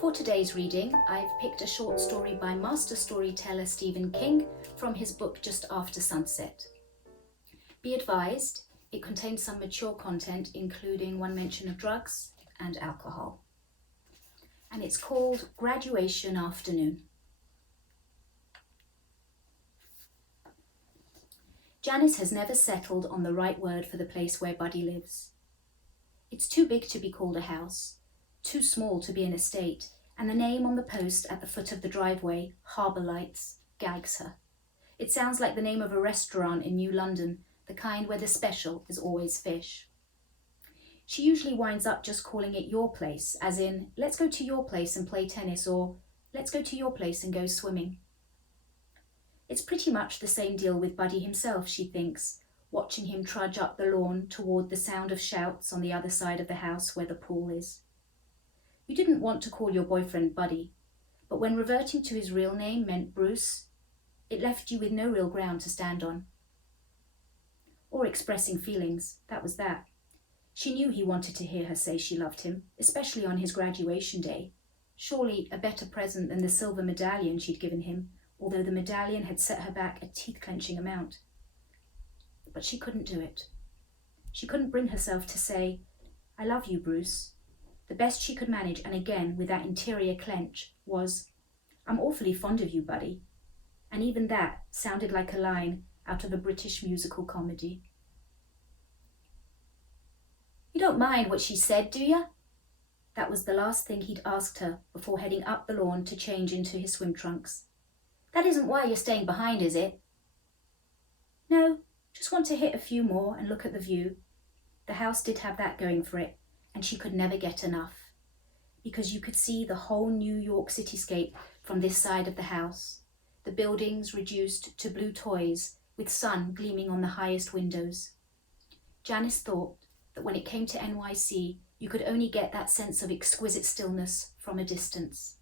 For today's reading, I've picked a short story by master storyteller Stephen King from his book Just After Sunset. Be advised, it contains some mature content, including one mention of drugs and alcohol. And it's called Graduation Afternoon. Janice has never settled on the right word for the place where Buddy lives. It's too big to be called a house, too small to be an estate, and the name on the post at the foot of the driveway, Harbour Lights, gags her. It sounds like the name of a restaurant in New London, the kind where the special is always fish. She usually winds up just calling it your place, as in, let's go to your place and play tennis, or let's go to your place and go swimming. It's pretty much the same deal with Buddy himself, she thinks, watching him trudge up the lawn toward the sound of shouts on the other side of the house where the pool is. You didn't want to call your boyfriend Buddy, but when reverting to his real name meant Bruce, it left you with no real ground to stand on. Or expressing feelings, that was that. She knew he wanted to hear her say she loved him, especially on his graduation day. Surely a better present than the silver medallion she'd given him, although the medallion had set her back a teeth-clenching amount. But she couldn't do it. She couldn't bring herself to say, I love you, Bruce. The best she could manage, and again with that interior clench, was, I'm awfully fond of you, Buddy. And even that sounded like a line out of a British musical comedy. You don't mind what she said, do you? That was the last thing he'd asked her before heading up the lawn to change into his swim trunks. That isn't why you're staying behind, is it? No, just want to hit a few more and look at the view. The house did have that going for it, and she could never get enough, because you could see the whole New York cityscape from this side of the house, the buildings reduced to blue toys with sun gleaming on the highest windows. Janice thought that when it came to NYC, you could only get that sense of exquisite stillness from a distance.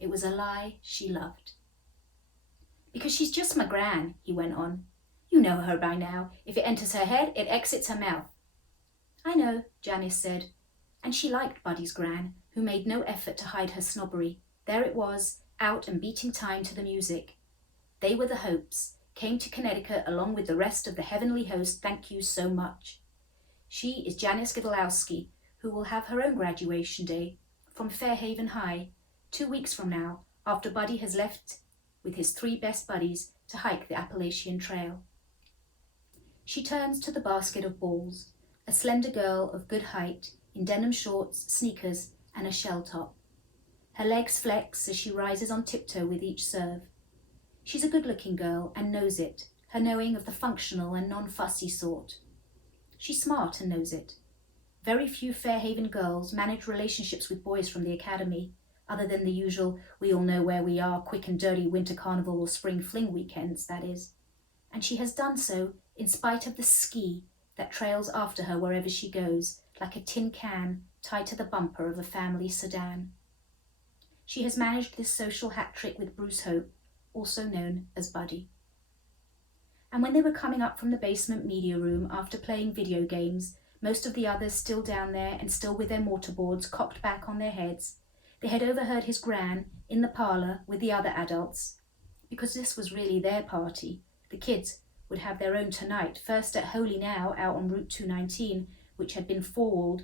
It was a lie she loved. Because she's just my gran, he went on. You know her by now. If it enters her head, it exits her mouth. I know, Janice said, and she liked Buddy's gran, who made no effort to hide her snobbery. There it was, out and beating time to the music. They were the Hopes, came to Connecticut along with the rest of the heavenly host, thank you so much. She is Janice Godlowski, who will have her own graduation day from Fairhaven High, 2 weeks from now, after Buddy has left with his 3 best buddies to hike the Appalachian Trail. She turns to the basket of balls, a slender girl of good height in denim shorts, sneakers, and a shell top. Her legs flex as she rises on tiptoe with each serve. She's a good-looking girl and knows it, her knowing of the functional and non-fussy sort. She's smart and knows it. Very few Fairhaven girls manage relationships with boys from the academy, other than the usual, we all know where we are, quick and dirty winter carnival or spring fling weekends, that is. And she has done so in spite of the ski that trails after her wherever she goes, like a tin can tied to the bumper of a family sedan. She has managed this social hat trick with Bruce Hope, also known as Buddy. And when they were coming up from the basement media room after playing video games, most of the others still down there and still with their mortarboards cocked back on their heads, they had overheard his gran in the parlour with the other adults. Because this was really their party, the kids would have their own tonight, first at Holy Now out on Route 219, which had been forewalled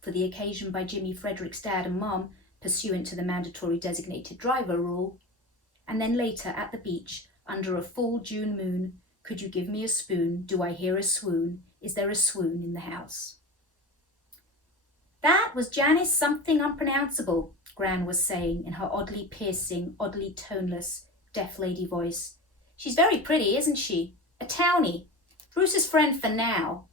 for the occasion by Jimmy Frederick's dad and mum, pursuant to the mandatory designated driver rule, and then later at the beach, under a full June moon, could you give me a spoon, do I hear a swoon, is there a swoon in the house? That was Janice something unpronounceable, Gran was saying in her oddly piercing, oddly toneless, deaf lady voice. She's very pretty, isn't she? A Townie. Bruce's friend for now.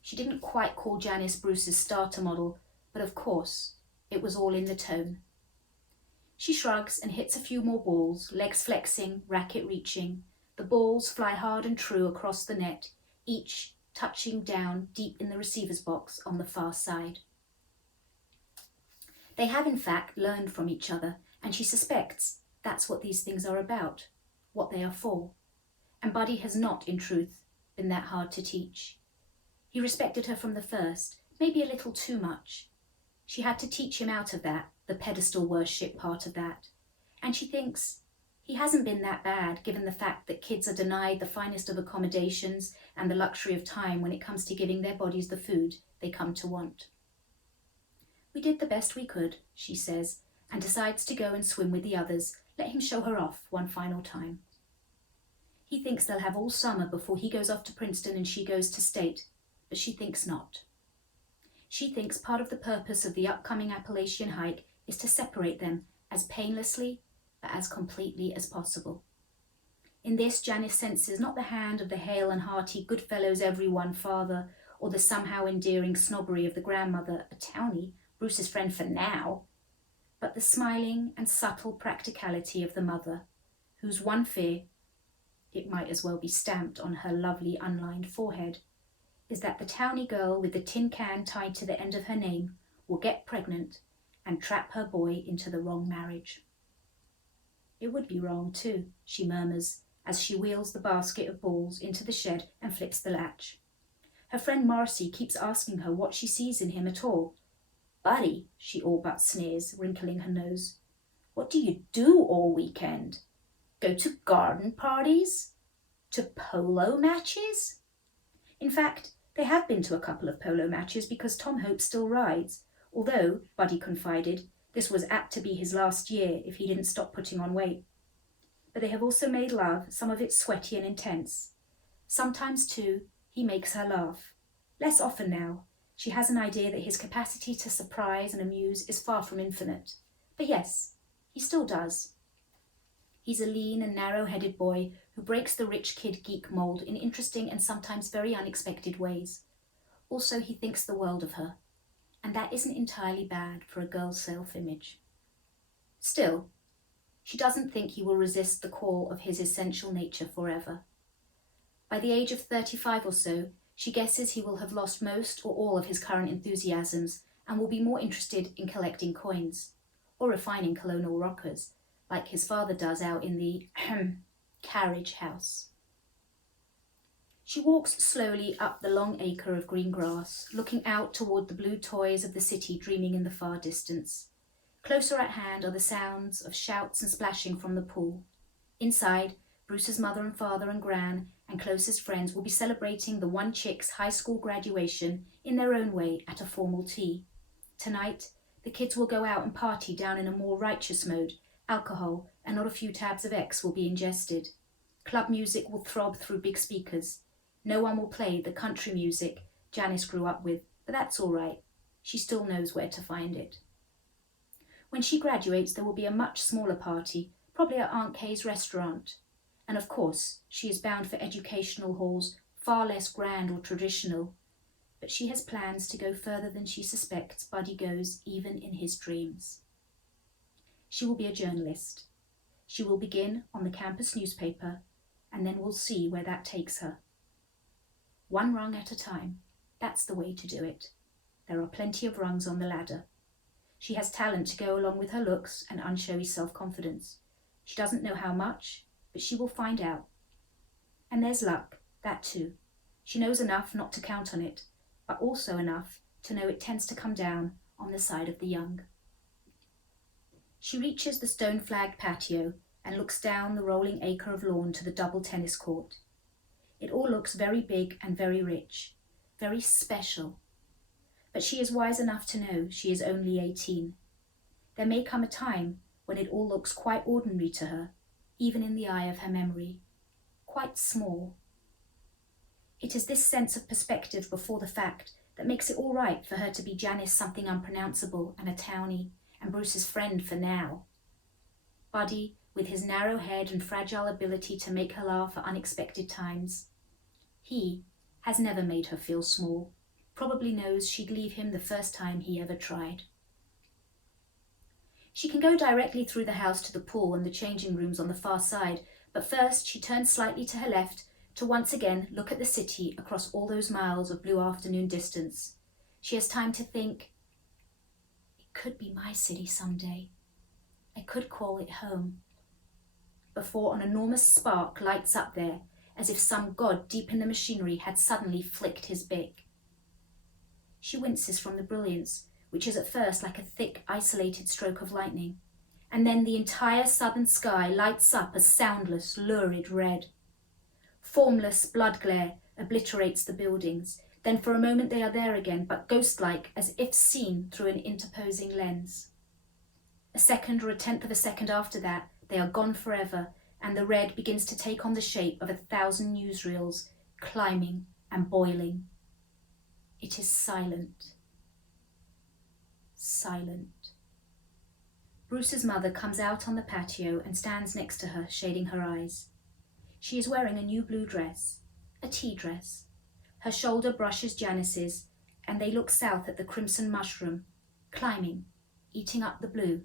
She didn't quite call Janice Bruce's starter model, but of course, it was all in the tone. She shrugs and hits a few more balls, legs flexing, racket reaching. The balls fly hard and true across the net, each touching down deep in the receiver's box on the far side. They have in fact learned from each other, and she suspects that's what these things are about, what they are for. And Buddy has not, in truth, been that hard to teach. He respected her from the first, maybe a little too much. She had to teach him out of that, the pedestal worship part of that. And she thinks he hasn't been that bad, given the fact that kids are denied the finest of accommodations and the luxury of time when it comes to giving their bodies the food they come to want. We did the best we could, she says, and decides to go and swim with the others, let him show her off one final time. He thinks they'll have all summer before he goes off to Princeton and she goes to State, but she thinks not. She thinks part of the purpose of the upcoming Appalachian hike is to separate them as painlessly but as completely as possible. In this, Janice senses not the hand of the hale and hearty good fellows everyone father, or the somehow endearing snobbery of the grandmother, a Townie, Bruce's friend for now, but the smiling and subtle practicality of the mother, whose one fear, it might as well be stamped on her lovely unlined forehead, is that the Townie girl with the tin can tied to the end of her name will get pregnant and trap her boy into the wrong marriage. It would be wrong too, she murmurs, as she wheels the basket of balls into the shed and flips the latch. Her friend Marcy keeps asking her what she sees in him at all. Buddy, she all but sneers, wrinkling her nose. What do you do all weekend? Go to garden parties? To polo matches? In fact, they have been to a couple of polo matches because Tom Hope still rides, although, Buddy confided, this was apt to be his last year if he didn't stop putting on weight. But they have also made love, some of it sweaty and intense. Sometimes, too, he makes her laugh. Less often now. She has an idea that his capacity to surprise and amuse is far from infinite. But yes, he still does. He's a lean and narrow-headed boy who breaks the rich kid geek mould in interesting and sometimes very unexpected ways. Also, he thinks the world of her, and that isn't entirely bad for a girl's self-image. Still, she doesn't think he will resist the call of his essential nature forever. By the age of 35 or so, she guesses he will have lost most or all of his current enthusiasms and will be more interested in collecting coins or refining colonial rockers, like his father does out in the carriage house. She walks slowly up the long acre of green grass, looking out toward the blue toys of the city dreaming in the far distance. Closer at hand are the sounds of shouts and splashing from the pool. Inside, Bruce's mother and father and Gran and closest friends will be celebrating the one chick's high school graduation in their own way at a formal tea. Tonight, the kids will go out and party down in a more righteous mode. Alcohol and not a few tabs of X will be ingested. Club music will throb through big speakers. No one will play the country music Janice grew up with, but that's all right. She still knows where to find it. When she graduates, there will be a much smaller party, probably at Aunt Kay's restaurant. And of course, she is bound for educational halls far less grand or traditional. But she has plans to go further than she suspects Buddy goes even in his dreams. She will be a journalist. She will begin on the campus newspaper, and then we'll see where that takes her. One rung at a time. That's the way to do it. There are plenty of rungs on the ladder. She has talent to go along with her looks and unshowy self-confidence. She doesn't know how much, but she will find out. And there's luck, that too. She knows enough not to count on it, but also enough to know it tends to come down on the side of the young. She reaches the stone-flagged patio and looks down the rolling acre of lawn to the double tennis court. It all looks very big and very rich, very special. But she is wise enough to know she is only 18. There may come a time when it all looks quite ordinary to her, even in the eye of her memory, quite small. It is this sense of perspective before the fact that makes it all right for her to be Janice something unpronounceable and a Townie and Bruce's friend for now. Buddy, with his narrow head and fragile ability to make her laugh at unexpected times. He has never made her feel small, probably knows she'd leave him the first time he ever tried. She can go directly through the house to the pool and the changing rooms on the far side, but first she turns slightly to her left to once again look at the city across all those miles of blue afternoon distance. She has time to think, it could be my city someday. I could call it home. Before an enormous spark lights up there, as if some god deep in the machinery had suddenly flicked his bick. She winces from the brilliance, which is at first like a thick, isolated stroke of lightning, and then the entire southern sky lights up a soundless, lurid red. Formless blood glare obliterates the buildings, then for a moment they are there again, but ghost-like, as if seen through an interposing lens. A second or a tenth of a second after that, they are gone forever, and the red begins to take on the shape of 1,000 newsreels, climbing and boiling. It is silent. Silent. Bruce's mother comes out on the patio and stands next to her, shading her eyes. She is wearing a new blue dress, a tea dress. Her shoulder brushes Janice's, and they look south at the crimson mushroom, climbing, eating up the blue.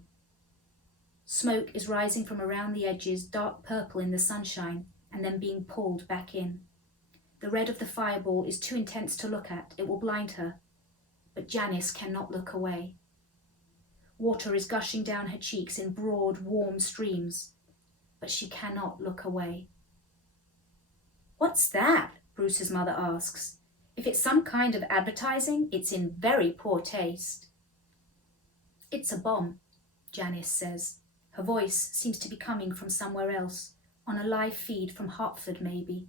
Smoke is rising from around the edges, dark purple in the sunshine, and then being pulled back in. The red of the fireball is too intense to look at, it will blind her. But Janice cannot look away. Water is gushing down her cheeks in broad, warm streams, but she cannot look away. "What's that?" Bruce's mother asks. "If it's some kind of advertising, it's in very poor taste." "It's a bomb," Janice says. Her voice seems to be coming from somewhere else, on a live feed from Hartford maybe.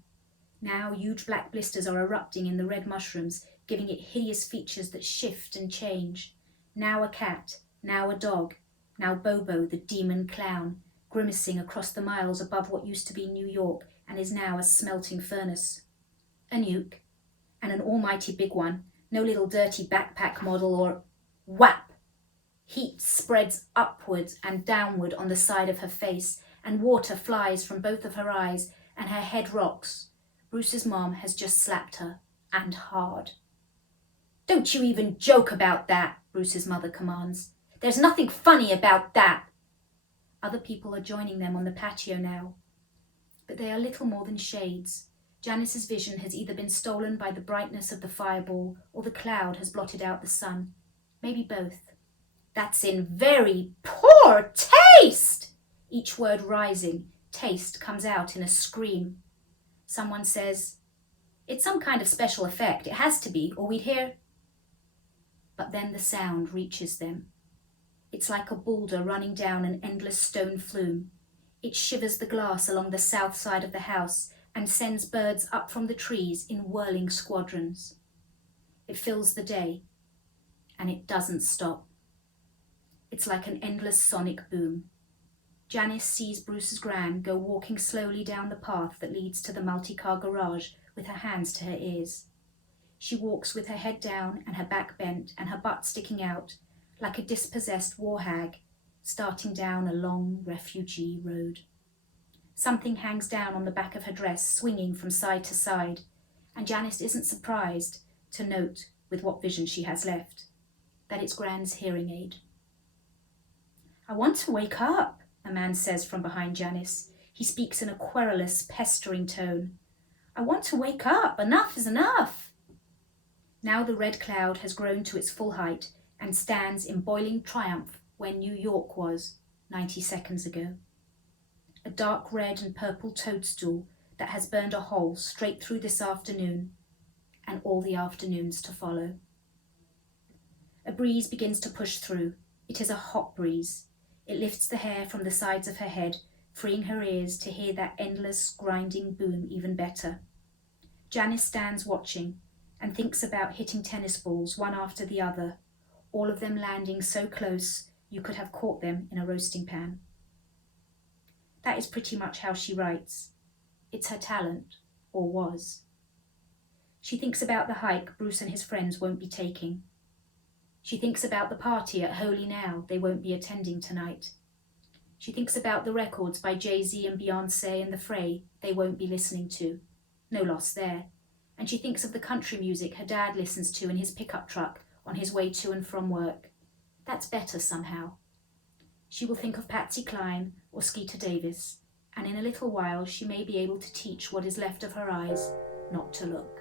Now huge black blisters are erupting in the red mushrooms, giving it hideous features that shift and change. Now a cat, now a dog, now Bobo the demon clown, grimacing across the miles above what used to be New York and is now a smelting furnace. A nuke, and an almighty big one, no little dirty backpack model or... Whap! Heat spreads upwards and downward on the side of her face, and water flies from both of her eyes, and her head rocks. Bruce's mom has just slapped her, and hard. "Don't you even joke about that," Bruce's mother commands. "There's nothing funny about that." Other people are joining them on the patio now, but they are little more than shades. Janice's vision has either been stolen by the brightness of the fireball, or the cloud has blotted out the sun. Maybe both. "That's in very poor taste!" Each word rising, taste comes out in a scream. Someone says, "It's some kind of special effect. It has to be, or we'd hear..." But then the sound reaches them. It's like a boulder running down an endless stone flume. It shivers the glass along the south side of the house and sends birds up from the trees in whirling squadrons. It fills the day, and it doesn't stop. It's like an endless sonic boom. Janice sees Bruce's gran go walking slowly down the path that leads to the multi-car garage with her hands to her ears. She walks with her head down and her back bent and her butt sticking out, like a dispossessed war hag, starting down a long refugee road. Something hangs down on the back of her dress, swinging from side to side, and Janice isn't surprised to note, with what vision she has left, that it's Gran's hearing aid. "I want to wake up," a man says from behind Janice. He speaks in a querulous, pestering tone. "I want to wake up. Enough is enough." Now the red cloud has grown to its full height and stands in boiling triumph where New York was 90 seconds ago. A dark red and purple toadstool that has burned a hole straight through this afternoon and all the afternoons to follow. A breeze begins to push through. It is a hot breeze. It lifts the hair from the sides of her head, freeing her ears to hear that endless, grinding boom even better. Janice stands watching and thinks about hitting tennis balls one after the other, all of them landing so close you could have caught them in a roasting pan. That is pretty much how she writes. It's her talent, or was. She thinks about the hike Bruce and his friends won't be taking. She thinks about the party at Holy Now they won't be attending tonight. She thinks about the records by Jay-Z and Beyonce and The Fray they won't be listening to. No loss there. And she thinks of the country music her dad listens to in his pickup truck on his way to and from work. That's better somehow. She will think of Patsy Cline or Skeeter Davis, and in a little while she may be able to teach what is left of her eyes not to look.